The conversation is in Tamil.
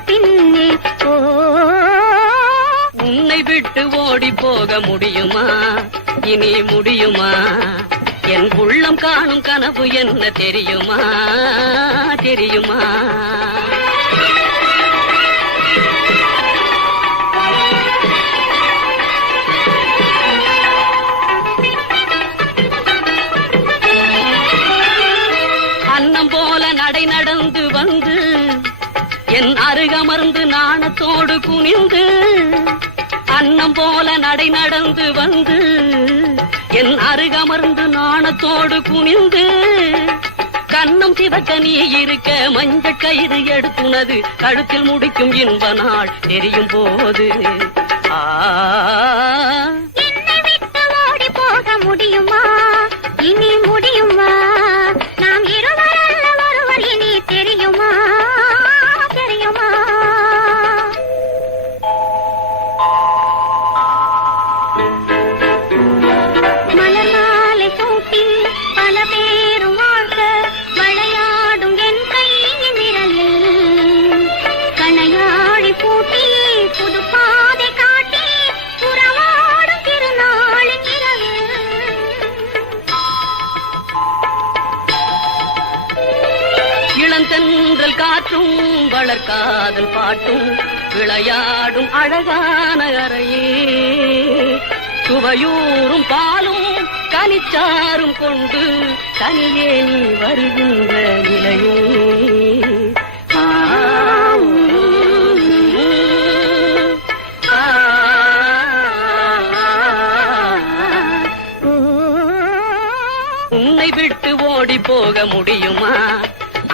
பின்னே ஓ உன்னை விட்டு ஓடி போக முடியுமா? இனி முடியுமா? என் உள்ளம் காணும் கனவு என்ன தெரியுமா? தெரியுமா? அன்னம் போல நடை நடந்து வந்து என் அருகமர்ந்து நாணத்தோடு குனிந்து அன்னம் போல நடை நடந்து வந்து என் அருகமர்ந்து நாணத்தோடு குனிந்து கண்ணம் சிவக்க நீ இருக்க மஞ்சள் கயிறு எடுத்துனது கழுத்தில் முடிக்கும் இன்ப நாள் தெரியும் போது. ஆ இளந்தென்றல் காற்றும் வளர்காதல் பாட்டும் விளையாடும் அழகான அறையே சுவையூறும் பாலும் கனிச்சாரும் கொண்டு தனியே நீ வருகின்ற நிலையே உன்னை விட்டு ஓடி போக முடியுமா